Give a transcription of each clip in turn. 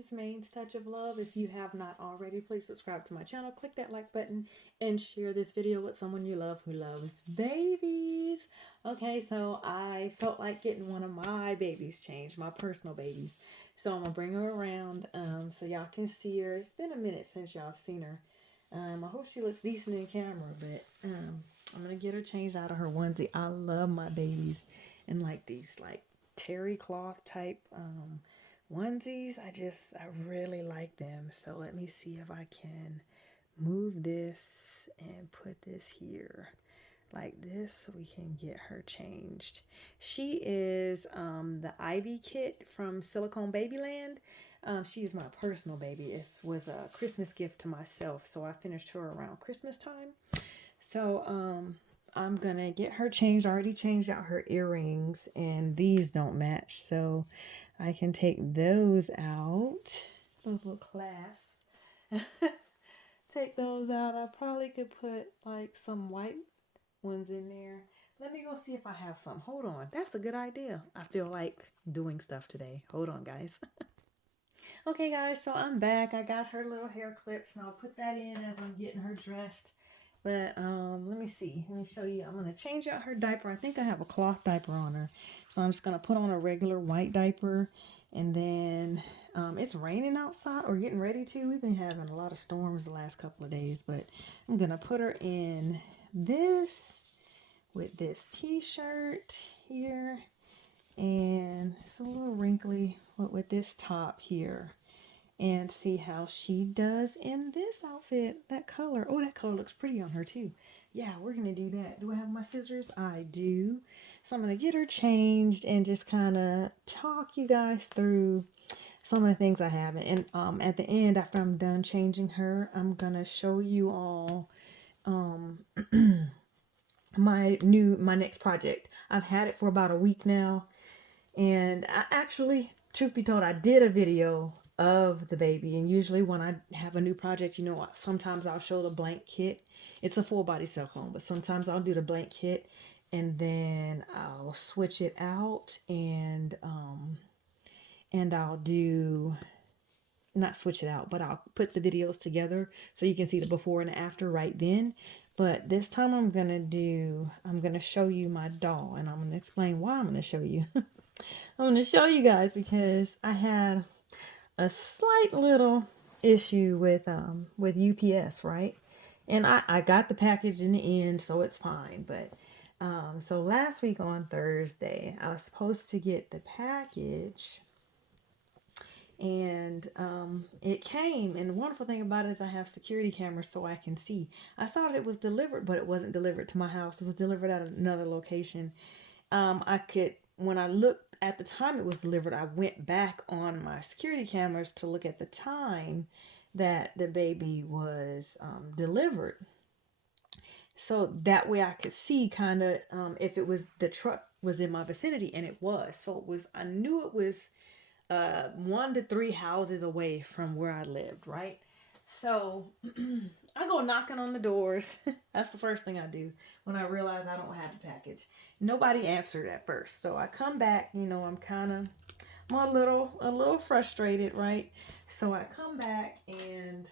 is Main's Touch of Love. If you have not already, please subscribe to my channel, click that like button, and share this video with someone you love who loves babies. Okay, so I felt like getting one of my babies changed, my personal babies. So I'm gonna bring her around so y'all can see her. It's been a minute since y'all seen her. I hope she looks decent in camera, but I'm gonna get her changed out of her onesie. I love my babies in like these like terry cloth type onesies. I really like them. So let me see if I can move this and put this here like this so we can get her changed. She is the Ivy kit from Silicone Babyland. She's my personal baby. It was a Christmas gift to myself, so I finished her around Christmas time. So I'm gonna get her changed. I already changed out her earrings, and these don't match, so I can take those out. Those little clasps. Take those out. I probably could put like some white ones in there. Let me go see if I have some. Hold on. That's a good idea. I feel like doing stuff today. Hold on, guys. Okay, guys, so I'm back. I got her little hair clips, and I'll put that in as I'm getting her dressed. But let me see. Let me show you. I'm going to change out her diaper. I think I have a cloth diaper on her. So I'm just going to put on a regular white diaper. And then it's raining outside, or getting ready to. We've been having a lot of storms the last couple of days. But I'm going to put her in this with this t-shirt here. And it's a little wrinkly with this top here. And see how she does in this outfit. That color. Oh, that color looks pretty on her too. Yeah, we're going to do that. Do I have my scissors? I do. So I'm going to get her changed and just kind of talk you guys through some of the things I have. And at the end, after I'm done changing her, I'm going to show you all my next project. I've had it for about a week now. And I actually, truth be told, I did a video of the baby. And usually when I have a new project, you know, sometimes I'll show the blank kit. It's a full body silicone, but sometimes I'll do the blank kit and then I'll switch it out and I'll do, not switch it out, but I'll put the videos together so you can see the before and after right then. But this time I'm going to show you my doll, and I'm going to explain why I'm going to show you. I'm going to show you guys because I had a slight little issue with UPS, right? And I got the package in the end, so it's fine. But so last week on Thursday, I was supposed to get the package, and it came. And the wonderful thing about it is I have security cameras so I can see. I saw that it was delivered, but it wasn't delivered to my house. It was delivered at another location. When I looked at the time it was delivered, I went back on my security cameras to look at the time that the baby was delivered. So that way I could see kind of if it was, the truck was in my vicinity, and it was. So it was, I knew it was 1 to 3 houses away from where I lived, right? So I go knocking on the doors. That's the first thing I do when I realize I don't have the package. Nobody answered at first. So I come back, you know, I'm a little frustrated, right? So I come back and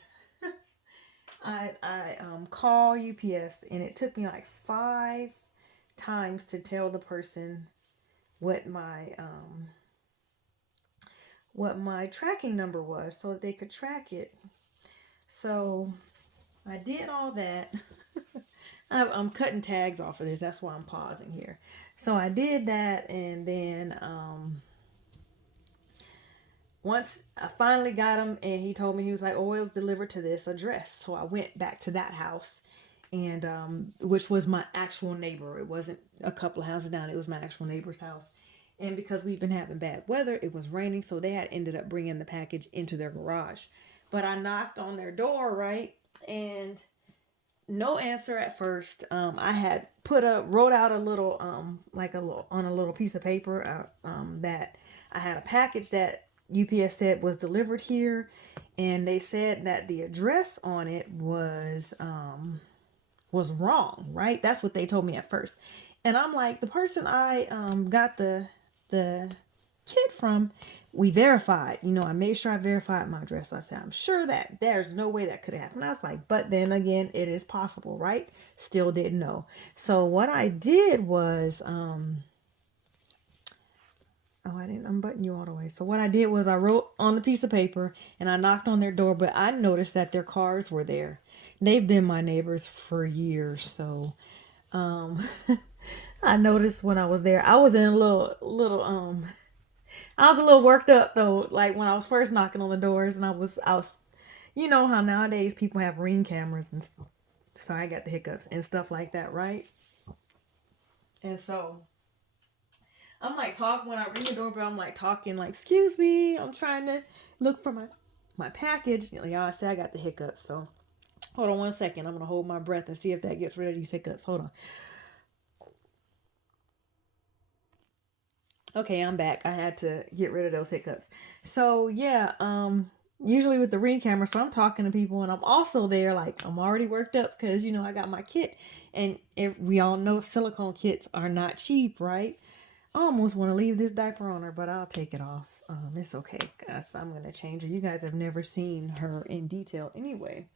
I call UPS, and it took me like 5 times to tell the person what my tracking number was so that they could track it. So I did all that. I'm cutting tags off of this. That's why I'm pausing here. So I did that, and then once I finally got him, and he told me, he was like, oh, it was delivered to this address. So I went back to that house, and which was my actual neighbor. It wasn't a couple of houses down. It was my actual neighbor's house. And because we've been having bad weather, it was raining, so they had ended up bringing the package into their garage. But I knocked on their door, right? And no answer at first. I had wrote out a little, on a little piece of paper, that I had a package that UPS said was delivered here, and they said that the address on it was wrong, right? That's what they told me at first. And I'm like, the person I got the kit from, we verified. You know, I made sure I verified my address. I said, I'm sure that there's no way that could have happened. I was like, but then again, it is possible, right? Still didn't know. So what I did was, oh, I didn't unbutton you all the way. So what I did was I wrote on the piece of paper and I knocked on their door, but I noticed that their cars were there. They've been my neighbors for years, so I noticed when I was there. I was in a little I was a little worked up though, like when I was first knocking on the doors, and I was you know how nowadays people have Ring cameras and stuff. So I got the hiccups and stuff like that, right? And so I'm like talking when I ring the doorbell. I'm like talking, like, "Excuse me, I'm trying to look for my package." Like I said, I got the hiccups. So hold on one second. I'm gonna hold my breath and see if that gets rid of these hiccups. Hold on. Okay, I'm back. I had to get rid of those hiccups. So yeah, usually with the Ring camera, so I'm talking to people and I'm also there, like I'm already worked up because you know I got my kit, and if we all know silicone kits are not cheap, right? I almost want to leave this diaper on her, but I'll take it off. It's okay, guys. I'm gonna change her. You guys have never seen her in detail anyway.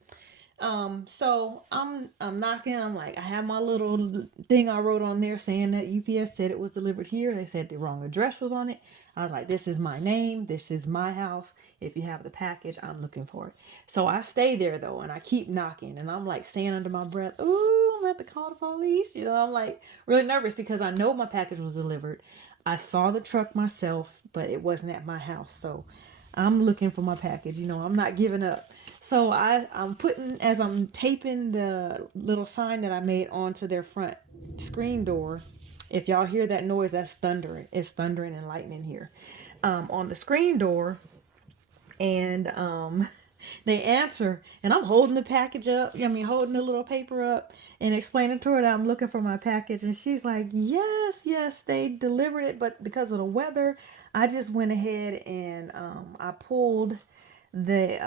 So I'm knocking. I'm like, I have my little thing I wrote on there saying that UPS said it was delivered here. They said the wrong address was on it. I was like, this is my name. This is my house. If you have the package, I'm looking for it. So I stay there though, and I keep knocking, and I'm like saying under my breath, "Ooh, I'm gonna have to call the police." You know, I'm like really nervous because I know my package was delivered. I saw the truck myself, but it wasn't at my house. So I'm looking for my package. You know, I'm not giving up. So I'm putting, as I'm taping the little sign that I made onto their front screen door. If y'all hear that noise, that's thundering. It's thundering and lightning here. On the screen door. And they answer, and I'm holding the package up. I mean, holding the little paper up and explaining to her that I'm looking for my package. And she's like, yes, yes, they delivered it. But because of the weather, I just went ahead and I pulled the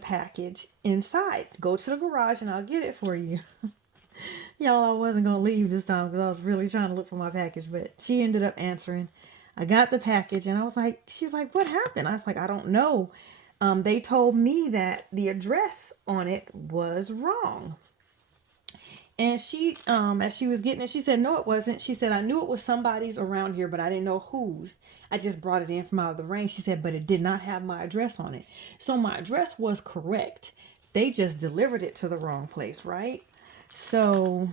package inside. Go to the garage and I'll get it for you. Y'all, I wasn't going to leave this time because I was really trying to look for my package. But she ended up answering. I got the package and I was like, she was like, what happened? I was like, I don't know. They told me that the address on it was wrong. And she, as she was getting it, she said, no, it wasn't. She said, I knew it was somebody's around here, but I didn't know whose. I just brought it in from out of the rain. She said, but it did not have my address on it. So my address was correct. They just delivered it to the wrong place, right? So,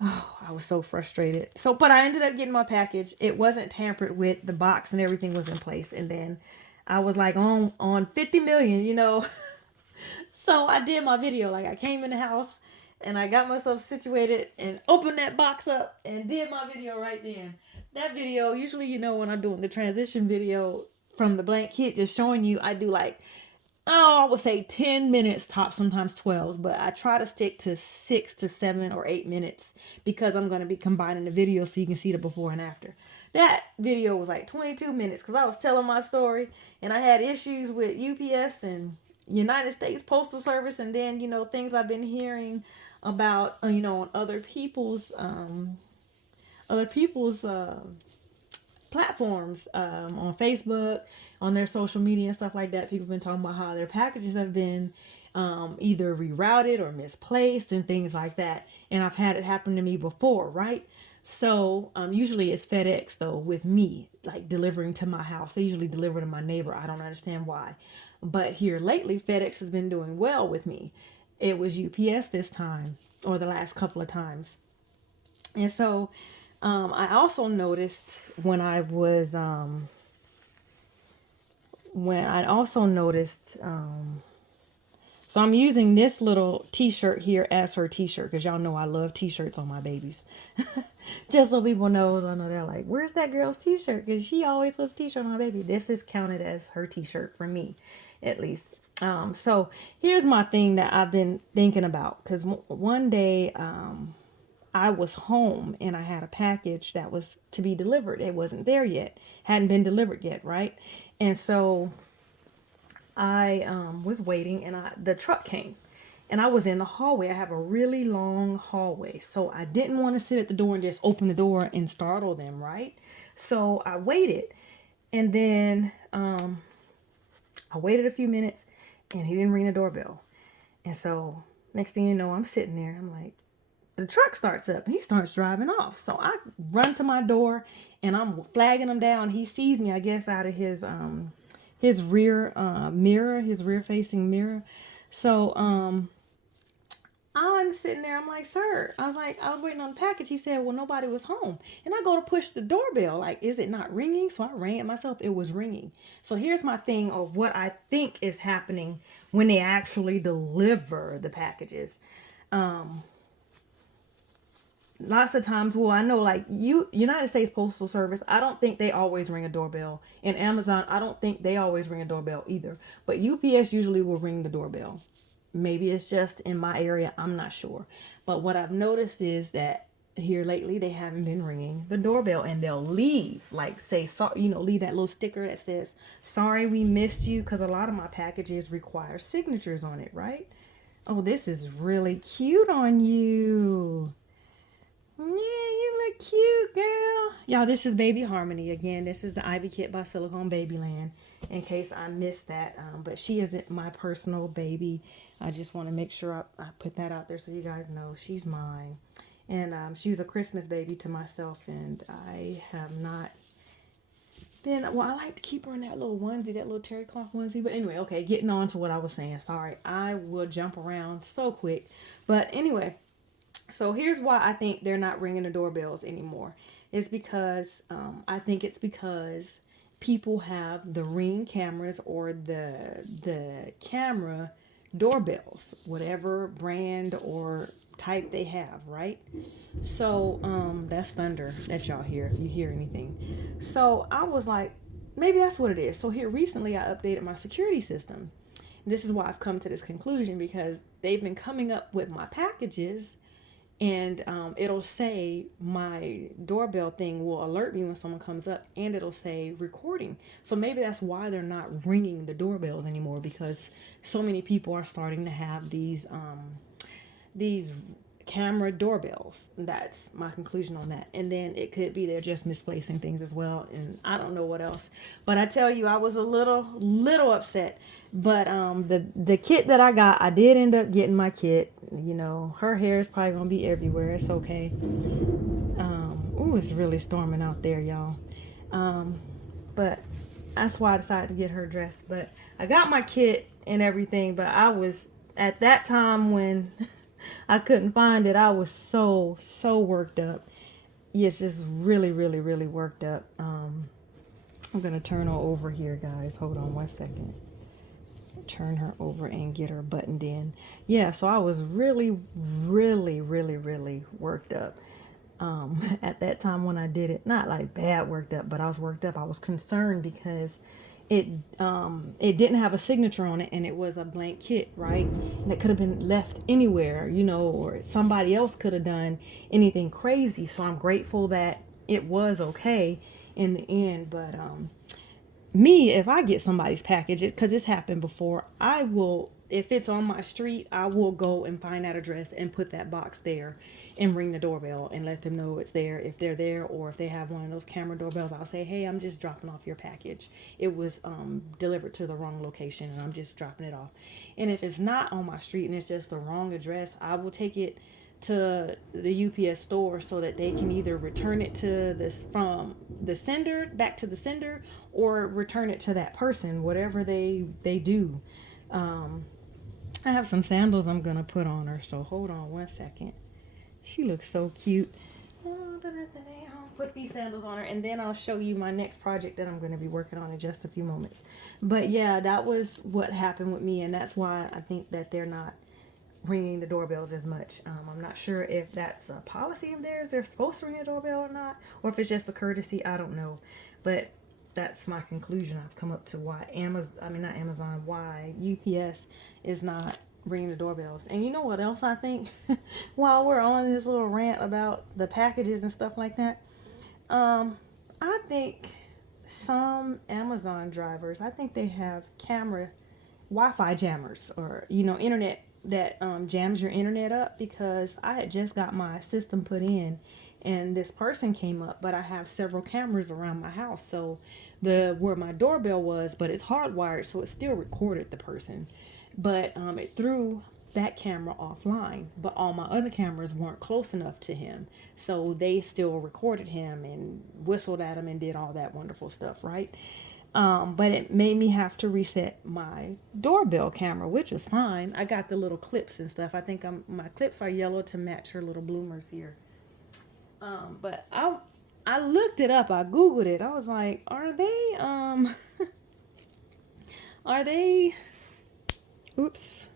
oh, I was so frustrated. So, but I ended up getting my package. It wasn't tampered with. The box and everything was in place. And then I was like on 50 million, you know. So I did my video. Like I came in the house and I got myself situated and opened that box up and did my video right then. That video, usually, you know, when I'm doing the transition video from the blank kit, just showing you, I do like, oh, I would say 10 minutes top, sometimes 12, but I try to stick to 6 to 7 or 8 minutes because I'm going to be combining the video so you can see the before and after. That video was like 22 minutes because I was telling my story and I had issues with UPS and United States Postal Service, and then, you know, things I've been hearing about, you know, on other people's platforms, on Facebook, on their social media and stuff like that. People have been talking about how their packages have been either rerouted or misplaced and things like that. And I've had it happen to me before, right? So usually it's FedEx though with me, like delivering to my house. They usually deliver to my neighbor. I don't understand why. But here lately, FedEx has been doing well with me. It was UPS this time, or the last couple of times. And so I also noticed when I was, so I'm using this little t-shirt here as her t-shirt because y'all know I love t-shirts on my babies. Just so people know, I know they're like, where's that girl's t-shirt? Because she always puts a t-shirt on my baby. This is counted as her t-shirt for me, at least. So here's my thing that I've been thinking about. Because one day I was home and I had a package that was to be delivered. It wasn't there yet. Hadn't been delivered yet, right? And so I was waiting and the truck came. and I was in the hallway. I have a really long hallway, so I didn't want to sit at the door and just open the door and startle them, right? So I waited, and then I waited a few minutes, and he didn't ring the doorbell. And so next thing you know, I'm sitting there. I'm like, the truck starts up and he starts driving off. So I run to my door and I'm flagging him down. He sees me, I guess, out of his rear mirror, his rear facing mirror. So I'm sitting there. I'm like, sir, I was like, I was waiting on the package. He said, well, nobody was home. And I go to push the doorbell. Like, is it not ringing? So I rang it myself. It was ringing. So here's my thing of what I think is happening when they actually deliver the packages. Lots of times, well, I know like United States Postal Service, I don't think they always ring a doorbell. And Amazon, I don't think they always ring a doorbell either. But UPS usually will ring the doorbell. Maybe it's just in my area, I'm not sure. But what I've noticed is that here lately they haven't been ringing the doorbell, and they'll leave, like say, sorry, leave that little sticker that says, sorry, we missed you, because a lot of my packages require signatures on it, right? Oh, this is really cute on you. Yeah, you look cute, girl. Y'all, this is Baby Harmony. Again, this is the Ivy kit by Silicone Babyland, in case I missed that. But she isn't my personal baby. I just want to make sure I put that out there so you guys know she's mine. And she's a Christmas baby to myself, and I have not been, well, I like to keep her in that little onesie, that little terry cloth onesie. But anyway, okay, getting on to what I was saying. Sorry, I will jump around so quick. But anyway, so here's why I think they're not ringing the doorbells anymore. It's because I think it's because people have the Ring cameras or the camera doorbells, whatever brand or type they have, right? So that's thunder that y'all hear if you hear anything. So I was like, maybe that's what it is. So here recently I updated my security system. This is why I've come to this conclusion, because they've been coming up with my packages, and it'll say, my doorbell thing will alert me when someone comes up, and it'll say recording. So maybe that's why they're not ringing the doorbells anymore, because so many people are starting to have these camera doorbells. That's my conclusion on that. And then it could be they're just misplacing things as well, and I don't know what else. But I tell you, I was a little upset. But the kit that I got, I did end up getting my kit. Her hair is probably gonna be everywhere. It's okay. Ooh, it's really storming out there, y'all. But that's why I decided to get her dress. But I got my kit and everything, but I was at that time when I couldn't find it, I was so worked up. It's just really worked up. I'm gonna turn her over here, guys. Hold on one second. Turn her over and get her buttoned in. Yeah, so I was really worked up at that time when I did it. Not like bad worked up, but I was worked up. I was concerned because it didn't have a signature on it, and it was a blank kit, right? And it could have been left anywhere, or somebody else could have done anything crazy. So I'm grateful that it was okay in the end. But me, if I get somebody's package, because it's happened before, I will, if it's on my street, I will go and find that address and put that box there and ring the doorbell and let them know it's there if they're there, or if they have one of those camera doorbells, I'll say, hey, I'm just dropping off your package. It was delivered to the wrong location and I'm just dropping it off. And if it's not on my street and it's just the wrong address, I will take it to the UPS store so that they can either return it to this from the sender back to the sender, or return it to that person, whatever they do. I have some sandals I'm gonna put on her, so hold on one second. She looks so cute. I'll put these sandals on her, and then I'll show you my next project that I'm going to be working on in just a few moments. But yeah, that was what happened with me, and that's why I think that they're not ringing the doorbells as much. I'm not sure if that's a policy of theirs, they're supposed to ring the doorbell or not, or if it's just a courtesy. I don't know, but that's my conclusion. I've come up to why why UPS is not ringing the doorbells. And you know what else I think? While we're on this little rant about the packages and stuff like that, I think some Amazon drivers, I think they have camera Wi-Fi jammers, or internet that jams your internet up, because I had just got my system put in and this person came up, but I have several cameras around my house. So the where my doorbell was, but it's hardwired, so it still recorded the person. But it threw that camera offline, but all my other cameras weren't close enough to him. So they still recorded him and whistled at him and did all that wonderful stuff, right? But it made me have to reset my doorbell camera, which was fine. I got the little clips and stuff. I think my clips are yellow to match her little bloomers here. But I looked it up. I Googled it. I was like, are they, oops.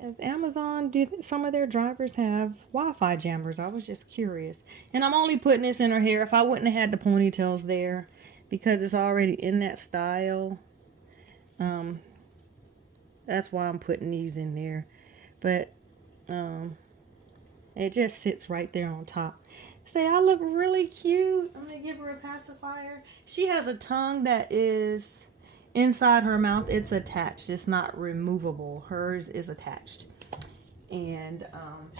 Does Amazon, do some of their drivers have Wi-Fi jammers? I was just curious. And I'm only putting this in her hair. If I wouldn't have had the ponytails there, because it's already in that style, that's why I'm putting these in there. But it just sits right there on top. Say, I look really cute. I'm going to give her a pacifier. She has a tongue that is inside her mouth. It's attached. It's not removable. Hers is attached. And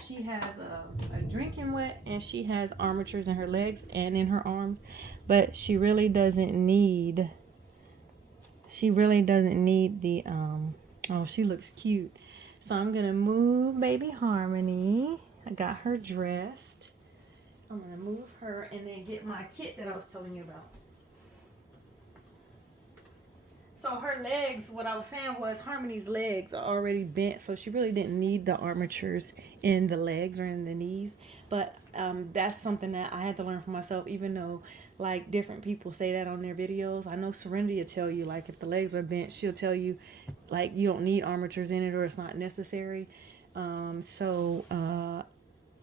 she has a drinking wet, and she has armatures in her legs and in her arms. But she really doesn't need the, oh, she looks cute. So I'm going to move Baby Harmony. I got her dressed. I'm going to move her and then get my kit that I was telling you about. So her legs, what I was saying was Harmony's legs are already bent, so she really didn't need the armatures in the legs or in the knees. But that's something that I had to learn for myself, even though like different people say that on their videos. I know Serenity will tell you, like, if the legs are bent, she'll tell you like you don't need armatures in it or it's not necessary.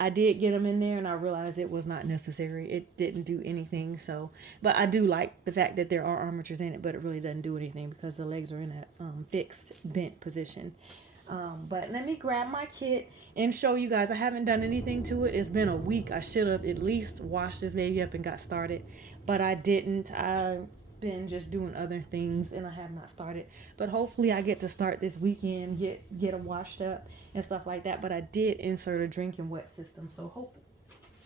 I did get them in there and I realized it was not necessary. It didn't do anything. So, but I do like the fact that there are armatures in it, but it really doesn't do anything because the legs are in a fixed bent position. But let me grab my kit and show you guys. I haven't done anything to it. It's been a week. I should have at least washed this baby up and got started, but I didn't. I've been just doing other things and I have not started. But hopefully I get to start this weekend, get it washed up and stuff like that. But I did insert a drinking wet system. So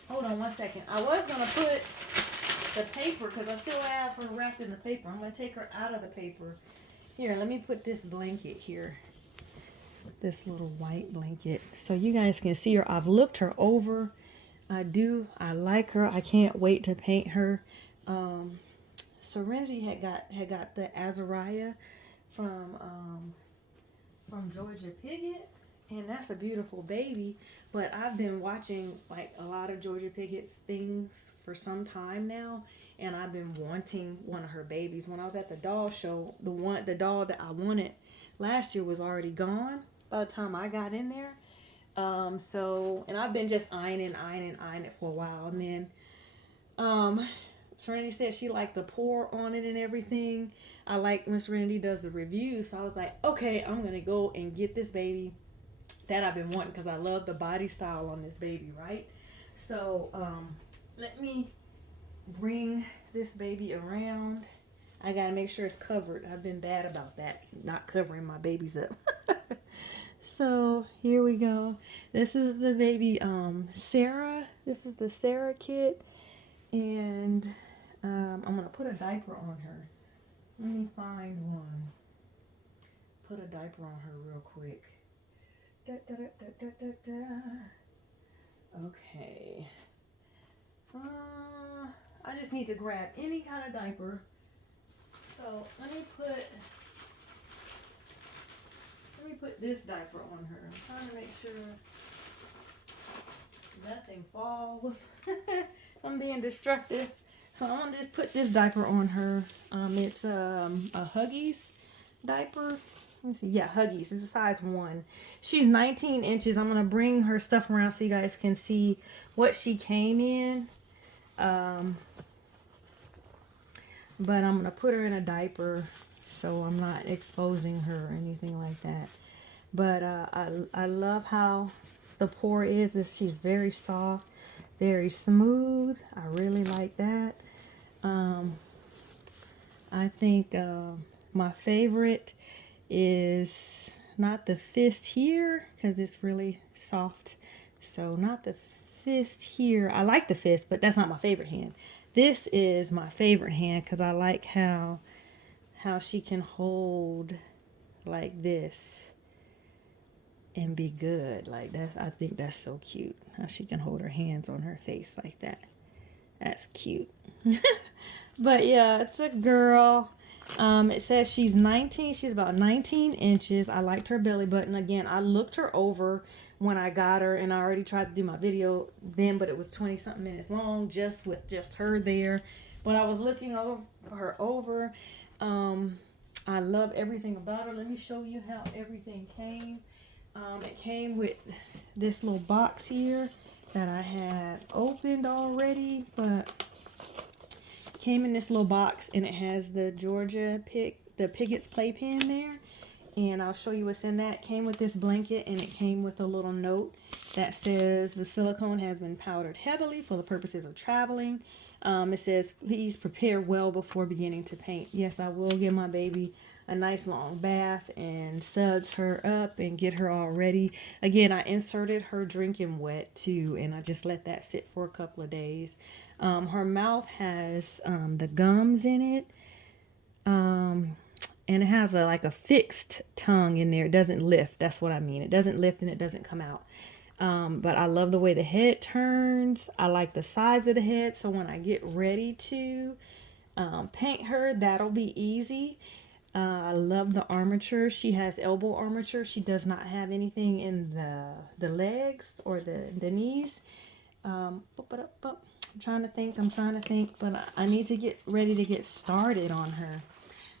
hold on 1 second. I was going to put the paper because I still have her wrapped in the paper. I'm going to take her out of the paper. Here, let me put this blanket here. This little white blanket so you guys can see her. I've looked her over. I like her. I can't wait to paint her. Serenity had got the Azariah from Jorja Pigott, and that's a beautiful baby. But I've been watching like a lot of Jorja Pigott's things for some time now, and I've been wanting one of her babies. When I was at the doll show, the doll that I wanted last year was already gone by the time I got in there. And I've been just eyeing it for a while, and then Serenity said she liked the pour on it and everything. I like when Serenity does the review, so I was like, okay, I'm gonna go and get this baby that I've been wanting because I love the body style on this baby, right? So let me bring this baby around. I gotta make sure it's covered. I've been bad about that, not covering my babies up. So here we go. This is the baby Sara. This is the Sara kit. And I'm going to put a diaper on her. Let me find one. Put a diaper on her real quick. Okay. I just need to grab any kind of diaper. So let me put this diaper on her. I'm trying to make sure nothing falls. I'm being destructive. So I'm gonna just put this diaper on her. It's a Huggies diaper. Let me see. Yeah, Huggies. It's a size 1. She's 19 inches. I'm gonna bring her stuff around so you guys can see what she came in. But I'm gonna put her in a diaper so I'm not exposing her or anything like that. But I love how the pour is. She's very soft, very smooth. I really like that. I think my favorite is not the fist here because it's really soft. So not the fist here. I like the fist, but that's not my favorite hand. This is my favorite hand because I like how she can hold like this and be good. Like that, I think that's so cute. How she can hold her hands on her face like that. That's cute. But yeah, it's a girl. It says she's 19. She's about 19 inches. I liked her belly button. Again, I looked her over when I got her, and I already tried to do my video then, but it was 20 something minutes long just with just her there. But I was looking over her over. I love everything about her. Let me show you how everything came. It came with this little box here that I had opened already, but it came in this little box, and it has the Pigott's playpen there. And I'll show you what's in that. It came with this blanket, and it came with a little note that says the silicone has been powdered heavily for the purposes of traveling. It says, please prepare well before beginning to paint. Yes, I will give my baby a nice long bath and suds her up and get her all ready. Again, I inserted her drinking wet too, and I just let that sit for a couple of days. Her mouth has the gums in it. And it has like a fixed tongue in there. It doesn't lift. That's what I mean. It doesn't lift and it doesn't come out. But I love the way the head turns. I like the size of the head. So when I get ready to paint her, that'll be easy. I love the armature. She has elbow armature. She does not have anything in the legs or the knees. I'm trying to think. But I need to get ready to get started on her.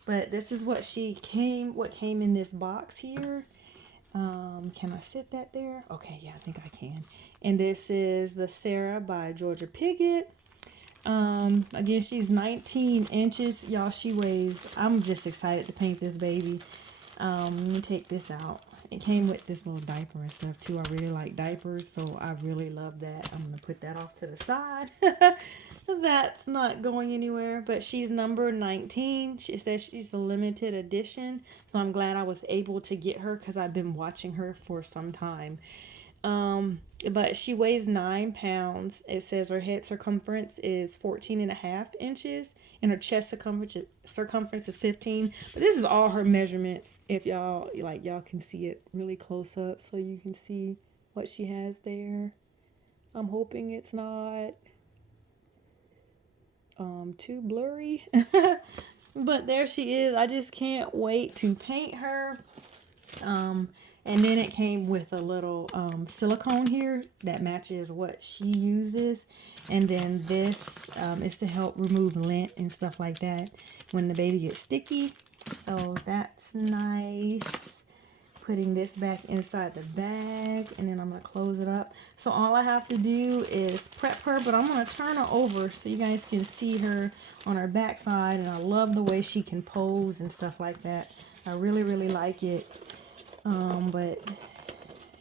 But this is what came in this box here. Can I sit that there? Okay, yeah, I think I can. And this is the Sara by Jorja Pigott. Again, she's 19 inches. Y'all, she weighs, I'm just excited to paint this baby. Let me take this out. It came with this little diaper and stuff too. I really like diapers, so I really love that. I'm going to put that off to the side. That's not going anywhere, but she's number 19. She says she's a limited edition, so I'm glad I was able to get her because I've been watching her for some time. But she weighs 9 pounds. It says her head circumference is 14.5 inches and her chest circumference is 15. But this is all her measurements. If y'all can see it really close up so you can see what she has there. I'm hoping it's not too blurry. But there she is. I just can't wait to paint her. And then it came with a little silicone here that matches what she uses. And then this is to help remove lint and stuff like that when the baby gets sticky. So that's nice. Putting this back inside the bag, and then I'm going to close it up. So all I have to do is prep her, but I'm going to turn her over so you guys can see her on her backside. And I love the way she can pose and stuff like that. I really, really like it. But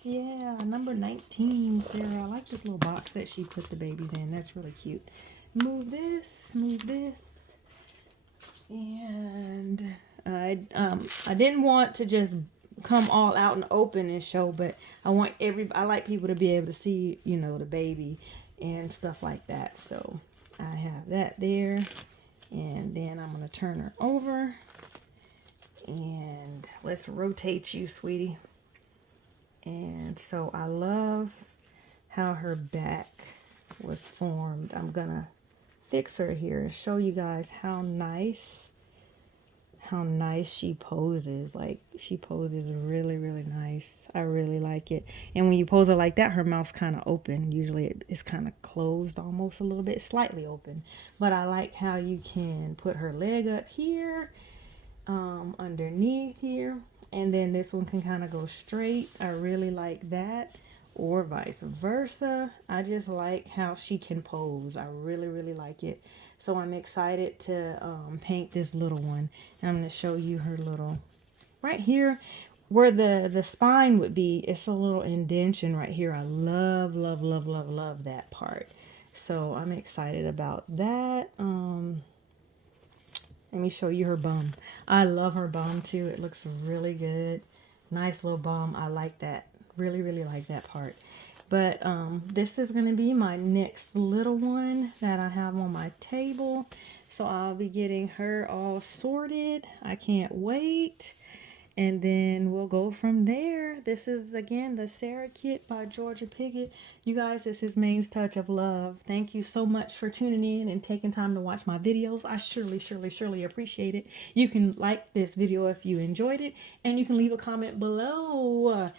yeah, number 19, Sara. I like this little box that she put the babies in. That's really cute. Move this. And I didn't want to just come all out and open and show, but I like people to be able to see, the baby and stuff like that. So I have that there, and then I'm going to turn her over. And let's rotate you, sweetie. And so I love how her back was formed. I'm gonna fix her here and show you guys how nice she poses. Like, she poses really, really nice. I really like it. And when you pose her like that, her mouth's kind of open. Usually it's kind of closed almost a little bit, slightly open. But I like how you can put her leg up here, underneath here, and then this one can kind of go straight. I really like that, or vice versa. I just like how she can pose. I really, really like it. So I'm excited to paint this little one. And I'm going to show you her little, right here where the spine would be, it's a little indentation right here. I love, love, love, love, love that part. So I'm excited about that. Let me show you her bum. I love her bum too. It looks really good. Nice little balm. I like that. Really, really like that part. But this is going to be my next little one that I have on my table. So I'll be getting her all sorted. I can't wait. And then we'll go from there. This is, again, the Sara kit by Jorja Pigott. You guys, this is Main's Touch of Love. Thank you so much for tuning in and taking time to watch my videos. I surely, surely, surely appreciate it. You can like this video if you enjoyed it. And you can leave a comment below.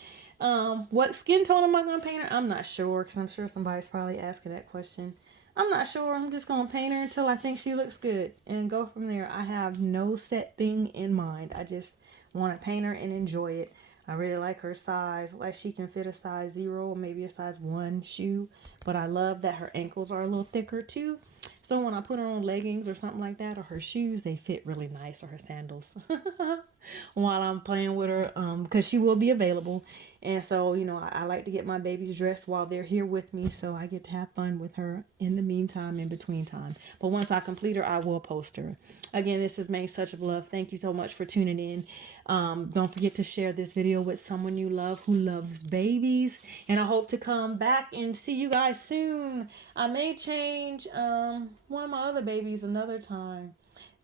What skin tone am I going to paint her? I'm not sure, because I'm sure somebody's probably asking that question. I'm not sure. I'm just going to paint her until I think she looks good and go from there. I have no set thing in mind. I just want to paint her and enjoy it. I really like her size. Like, she can fit a size 0 or maybe a size 1 shoe. But I love that her ankles are a little thicker too. So when I put her on leggings or something like that, or her shoes, they fit really nice, or her sandals. While I'm playing with her, because she will be available. And so, you know, I like to get my babies dressed while they're here with me, so I get to have fun with her in the meantime, in between time. But once I complete her, I will post her. Again, this is Main's Touch of Love. Thank you so much for tuning in. Don't forget to share this video with someone you love who loves babies. And I hope to come back and see you guys soon. I may change one of my other babies another time.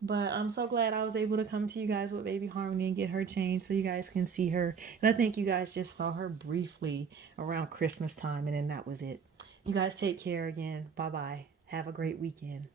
But I'm so glad I was able to come to you guys with baby Harmony and get her changed so you guys can see her. And I think you guys just saw her briefly around Christmas time, and then that was it. You guys take care again. Bye-bye. Have a great weekend.